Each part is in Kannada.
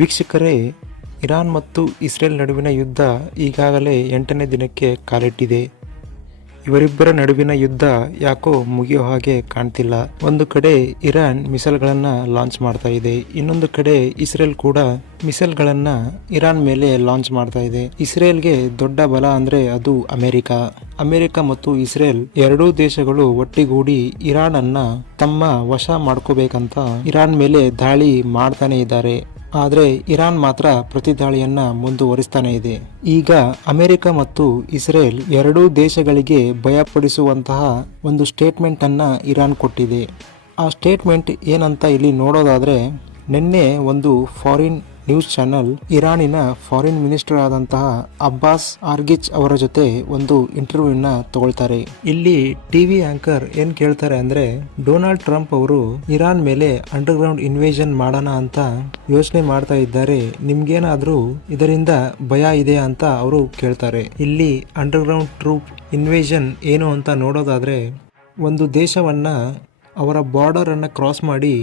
ವೀಕ್ಷಕರೇ, ಇರಾನ್ ಮತ್ತು ಇಸ್ರೇಲ್ ನಡುವಿನ ಯುದ್ಧ ಈಗಾಗಲೇ 8ನೇ ದಿನಕ್ಕೆ ಕಾಲಿಟ್ಟಿದೆ. ಇವರಿಬ್ಬರ ನಡುವಿನ ಯುದ್ಧ ಯಾಕೋ ಮುಗಿಯೋ ಹಾಗೆ ಕಾಣ್ತಿಲ್ಲ. ಒಂದು ಕಡೆ ಇರಾನ್ ಮಿಸೈಲ್ಗಳನ್ನು ಲಾಂಚ್ ಮಾಡ್ತಾ ಇದೆ, ಇನ್ನೊಂದು ಕಡೆ ಇಸ್ರೇಲ್ ಕೂಡ ಮಿಸೈಲ್ಗಳನ್ನು ಇರಾನ್ ಮೇಲೆ ಲಾಂಚ್ ಮಾಡ್ತಾ ಇದೆ. ಇಸ್ರೇಲ್ಗೆ ದೊಡ್ಡ ಬಲ ಅಂದ್ರೆ ಅದು ಅಮೆರಿಕ ಮತ್ತು ಇಸ್ರೇಲ್ ಎರಡೂ ದೇಶಗಳು ಒಟ್ಟಿಗೂಡಿ ಇರಾನ್ ಅನ್ನ ತಮ್ಮ ವಶ ಮಾಡ್ಕೋಬೇಕಂತ ಇರಾನ್ ಮೇಲೆ ದಾಳಿ ಮಾಡ್ತಾನೆ ಇದ್ದಾರೆ. ಆದರೆ ಇರಾನ್ ಮಾತ್ರ ಪ್ರತಿದಾಳಿಯನ್ನ ಮುಂದುವರಿಸ್ತಾನೆ ಇದೆ. ಈಗ ಅಮೆರಿಕ ಮತ್ತು ಇಸ್ರೇಲ್ ಎರಡೂ ದೇಶಗಳಿಗೆ ಭಯಪಡಿಸುವಂತಹ ಒಂದು ಸ್ಟೇಟ್ಮೆಂಟ್ ಅನ್ನ ಇರಾನ್ ಕೊಟ್ಟಿದೆ. ಆ ಸ್ಟೇಟ್ಮೆಂಟ್ ಏನಂತ ಇಲ್ಲಿ ನೋಡೋದಾದ್ರೆ, ನಿನ್ನೆ ಒಂದು ಫಾರಿನ್ ನ್ಯೂಸ್ ಚಾನೆಲ್ ಇರಾನಿನ ಫಾರಿನ್ ಮಿನಿಸ್ಟರ್ ಆದಂತಹ ಅಬ್ಬಾಸ್ ಆರ್ಗಿಚ್ ಅವರ ಜೊತೆ ಒಂದು ಇಂಟರ್ವ್ಯೂನ ತಗೊಳ್ತಾರೆ. ಇಲ್ಲಿ ಟಿವಿ ಆಂಕರ್ ಏನ್ ಕೇಳ್ತಾರೆ ಅಂದ್ರೆ, ಡೊನಾಲ್ಡ್ ಟ್ರಂಪ್ ಅವರು ಇರಾನ್ ಮೇಲೆ ಅಂಡರ್ ಗ್ರೌಂಡ್ ಇನ್ವೇಷನ್ ಮಾಡೋಣ ಅಂತ ಯೋಚನೆ ಮಾಡ್ತಾ ಇದ್ದಾರೆ, ನಿಮ್ಗೇನಾದ್ರೂ ಇದರಿಂದ ಭಯ ಇದೆಯಾ ಅಂತ ಅವರು ಕೇಳ್ತಾರೆ. ಇಲ್ಲಿ ಅಂಡರ್ ಗ್ರೌಂಡ್ ಟ್ರೂಪ್ ಇನ್ವೇಷನ್ ಏನು ಅಂತ ನೋಡೋದಾದ್ರೆ, ಒಂದು ದೇಶವನ್ನ ಅವರ ಬಾರ್ಡರ್ ಅನ್ನ ಕ್ರಾಸ್ ಮಾಡಿ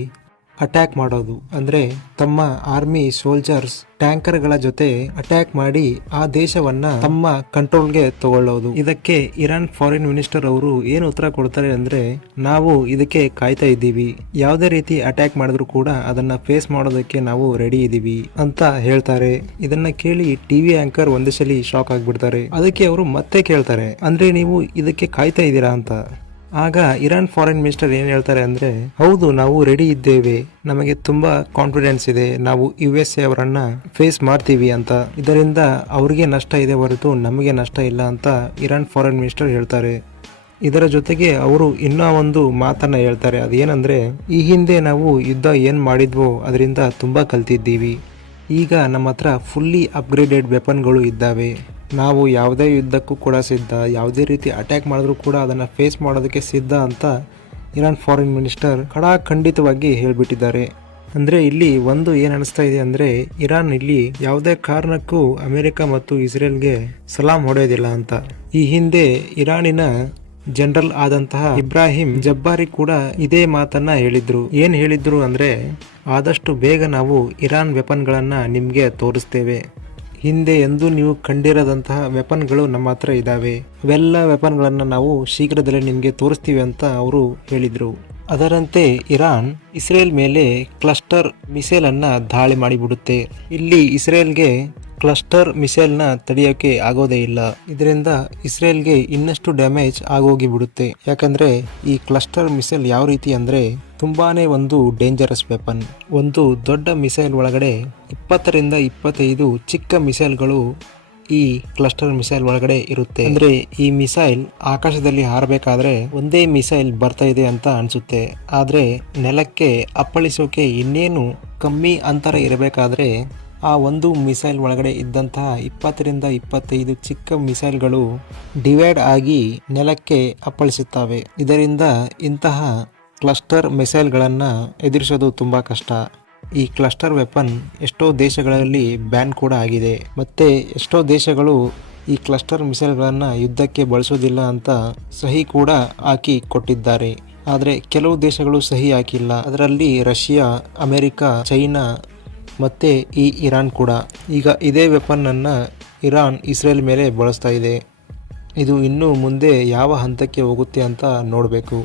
ಅಟ್ಯಾಕ್ ಮಾಡೋದು, ಅಂದ್ರೆ ತಮ್ಮ ಆರ್ಮಿ ಸೋಲ್ಜರ್ಸ್ ಟ್ಯಾಂಕರ್ಗಳ ಜೊತೆ ಅಟ್ಯಾಕ್ ಮಾಡಿ ಆ ದೇಶವನ್ನ ತಮ್ಮ ಕಂಟ್ರೋಲ್ಗೆ ತಗೊಳ್ಳೋದು. ಇದಕ್ಕೆ ಇರಾನ್ ಫಾರಿನ್ ಮಿನಿಸ್ಟರ್ ಅವರು ಏನು ಉತ್ತರ ಕೊಡ್ತಾರೆ ಅಂದ್ರೆ, ನಾವು ಇದಕ್ಕೆ ಕಾಯ್ತಾ ಇದ್ದೀವಿ, ಯಾವುದೇ ರೀತಿ ಅಟ್ಯಾಕ್ ಮಾಡಿದ್ರು ಕೂಡ ಅದನ್ನ ಫೇಸ್ ಮಾಡೋದಕ್ಕೆ ನಾವು ರೆಡಿ ಇದ್ದೀವಿ ಅಂತ ಹೇಳ್ತಾರೆ. ಇದನ್ನ ಕೇಳಿ ಟಿವಿ ಆಂಕರ್ ಒಂದೇ ಸಲ ಶಾಕ್ ಆಗ್ಬಿಡ್ತಾರೆ. ಅದಕ್ಕೆ ಅವರು ಮತ್ತೆ ಕೇಳ್ತಾರೆ, ಅಂದ್ರೆ ನೀವು ಇದಕ್ಕೆ ಕಾಯ್ತಾ ಇದ್ದೀರಾ ಅಂತ. ಆಗ ಇರಾನ್ ಫಾರಿನ್ ಮಿನಿಸ್ಟರ್ ಏನ್ ಹೇಳ್ತಾರೆ ಅಂದ್ರೆ, ಹೌದು, ನಾವು ರೆಡಿ ಇದ್ದೇವೆ, ನಮಗೆ ತುಂಬಾ ಕಾನ್ಫಿಡೆನ್ಸ್ ಇದೆ, ನಾವು USA ಅವರನ್ನ ಫೇಸ್ ಮಾಡ್ತೀವಿ ಅಂತ. ಇದರಿಂದ ಅವ್ರಿಗೆ ನಷ್ಟ ಇದೆ ಹೊರತು ನಮಗೆ ನಷ್ಟ ಇಲ್ಲ ಅಂತ ಇರಾನ್ ಫಾರಿನ್ ಮಿನಿಸ್ಟರ್ ಹೇಳ್ತಾರೆ. ಇದರ ಜೊತೆಗೆ ಅವರು ಇನ್ನೂ ಒಂದು ಮಾತನ್ನ ಹೇಳ್ತಾರೆ, ಅದೇನಂದ್ರೆ, ಈ ಹಿಂದೆ ನಾವು ಯುದ್ಧ ಏನ್ ಮಾಡಿದ್ವೋ ಅದರಿಂದ ತುಂಬಾ ಕಲ್ತಿದ್ದೀವಿ, ಈಗ ನಮ್ಮ ಹತ್ರ ಫುಲ್ಲಿ ಅಪ್ಗ್ರೇಡೆಡ್ ವೆಪನ್ಗಳು ಇದ್ದಾವೆ, ನಾವು ಯಾವುದೇ ಯುದ್ಧಕ್ಕೂ ಕೂಡ ಸಿದ್ಧ, ಯಾವುದೇ ರೀತಿ ಅಟ್ಯಾಕ್ ಮಾಡಿದ್ರು ಕೂಡ ಅದನ್ನು ಫೇಸ್ ಮಾಡೋದಕ್ಕೆ ಸಿದ್ಧ ಅಂತ ಇರಾನ್ ಫಾರಿನ್ ಮಿನಿಸ್ಟರ್ ಖಂಡಿತವಾಗಿ ಹೇಳಿಬಿಟ್ಟಿದ್ದಾರೆ. ಅಂದರೆ ಇಲ್ಲಿ ಒಂದು ಏನು ಅನಿಸ್ತಾ ಇದೆ ಅಂದರೆ, ಇರಾನ್ ಇಲ್ಲಿ ಯಾವುದೇ ಕಾರಣಕ್ಕೂ ಅಮೆರಿಕ ಮತ್ತು ಇಸ್ರೇಲ್ಗೆ ಸಲಾಂ ಹೊಡೆಯೋದಿಲ್ಲ ಅಂತ. ಈ ಹಿಂದೆ ಇರಾನಿನ ಜನರಲ್ ಆದಂತಹ ಇಬ್ರಾಹಿಂ ಜಬ್ಬಾರಿ ಕೂಡ ಇದೇ ಮಾತನ್ನ ಹೇಳಿದ್ರು. ಏನ್ ಹೇಳಿದ್ರು ಅಂದ್ರೆ, ಆದಷ್ಟು ಬೇಗ ನಾವು ಇರಾನ್ ವೆಪನ್ಗಳನ್ನ ನಿಮ್ಗೆ ತೋರಿಸ್ತೇವೆ, ಹಿಂದೆ ಎಂದು ನೀವು ಕಂಡಿರದಂತಹ ವೆಪನ್ಗಳು ನಮ್ಮ ಹತ್ರ ಇದ್ದಾವೆ, ಅವೆಲ್ಲ ವೆಪನ್ಗಳನ್ನು ನಾವು ಶೀಘ್ರದಲ್ಲೇ ನಿಮಗೆ ತೋರಿಸ್ತೀವಿ ಅಂತ ಅವರು ಹೇಳಿದರು. ಅದರಂತೆ ಇರಾನ್ ಇಸ್ರೇಲ್ ಮೇಲೆ ಕ್ಲಸ್ಟರ್ ಮಿಸೈಲ್ ಅನ್ನ ದಾಳಿ ಮಾಡಿಬಿಡುತ್ತೆ. ಇಲ್ಲಿ ಇಸ್ರೇಲ್ಗೆ ಕ್ಲಸ್ಟರ್ ಮಿಸೈಲ್ನ ತಡೆಯೋಕೆ ಆಗೋದೇ ಇಲ್ಲ. ಇದರಿಂದ ಇಸ್ರೇಲ್ಗೆ ಇನ್ನಷ್ಟು ಡ್ಯಾಮೇಜ್ ಆಗೋಗಿ ಬಿಡುತ್ತೆ. ಯಾಕಂದ್ರೆ ಈ ಕ್ಲಸ್ಟರ್ ಮಿಸೈಲ್ ಯಾವ ರೀತಿ ಅಂದ್ರೆ, ತುಂಬಾನೇ ಒಂದು ಡೇಂಜರಸ್ ವೆಪನ್. ಒಂದು ದೊಡ್ಡ ಮಿಸೈಲ್ ಒಳಗಡೆ 20ರಿಂದ 25 ಚಿಕ್ಕ ಮಿಸೈಲ್ಗಳು ಈ ಕ್ಲಸ್ಟರ್ ಮಿಸೈಲ್ ಒಳಗಡೆ ಇರುತ್ತೆ. ಅಂದ್ರೆ ಈ ಮಿಸೈಲ್ ಆಕಾಶದಲ್ಲಿ ಹಾರಬೇಕಾದ್ರೆ ಒಂದೇ ಮಿಸೈಲ್ ಬರ್ತಾ ಇದೆ ಅಂತ ಅನ್ಸುತ್ತೆ, ಆದ್ರೆ ನೆಲಕ್ಕೆ ಅಪ್ಪಳಿಸೋಕೆ ಇನ್ನೇನು ಕಮ್ಮಿ ಅಂತರ ಇರಬೇಕಾದ್ರೆ ಆ ಒಂದು ಮಿಸೈಲ್ ಒಳಗಡೆ ಇದ್ದಂತಹ 20ರಿಂದ 25 ಚಿಕ್ಕ ಮಿಸೈಲ್ಗಳು ಡಿವೈಡ್ ಆಗಿ ನೆಲಕ್ಕೆ ಅಪ್ಪಳಿಸುತ್ತವೆ. ಇದರಿಂದ ಇಂತಹ ಕ್ಲಸ್ಟರ್ ಮಿಸೈಲ್ಗಳನ್ನು ಎದುರಿಸೋದು ತುಂಬಾ ಕಷ್ಟ. ಈ ಕ್ಲಸ್ಟರ್ ವೆಪನ್ ಎಷ್ಟೋ ದೇಶಗಳಲ್ಲಿ ಬ್ಯಾನ್ ಕೂಡ ಆಗಿದೆ. ಮತ್ತೆ ಎಷ್ಟೋ ದೇಶಗಳು ಈ ಕ್ಲಸ್ಟರ್ ಮಿಸೈಲ್ಗಳನ್ನು ಯುದ್ಧಕ್ಕೆ ಬಳಸೋದಿಲ್ಲ ಅಂತ ಸಹಿ ಕೂಡ ಹಾಕಿ ಕೊಟ್ಟಿದ್ದಾರೆ. ಆದರೆ ಕೆಲವು ದೇಶಗಳು ಸಹಿ ಹಾಕಿಲ್ಲ. ಅದರಲ್ಲಿ ರಷ್ಯಾ, ಅಮೆರಿಕ, ಚೈನಾ ಮತ್ತೆ ಈ ಇರಾನ್ ಕೂಡ. ಈಗ ಇದೇ ವೆಪನ್ನನ್ನು ಇರಾನ್ ಇಸ್ರೇಲ್ ಮೇಲೆ ಬಳಸ್ತಾ ಇದೆ. ಇದು ಇನ್ನು ಮುಂದೆ ಯಾವ ಹಂತಕ್ಕೆ ಹೋಗುತ್ತೆ ಅಂತ ನೋಡಬೇಕು.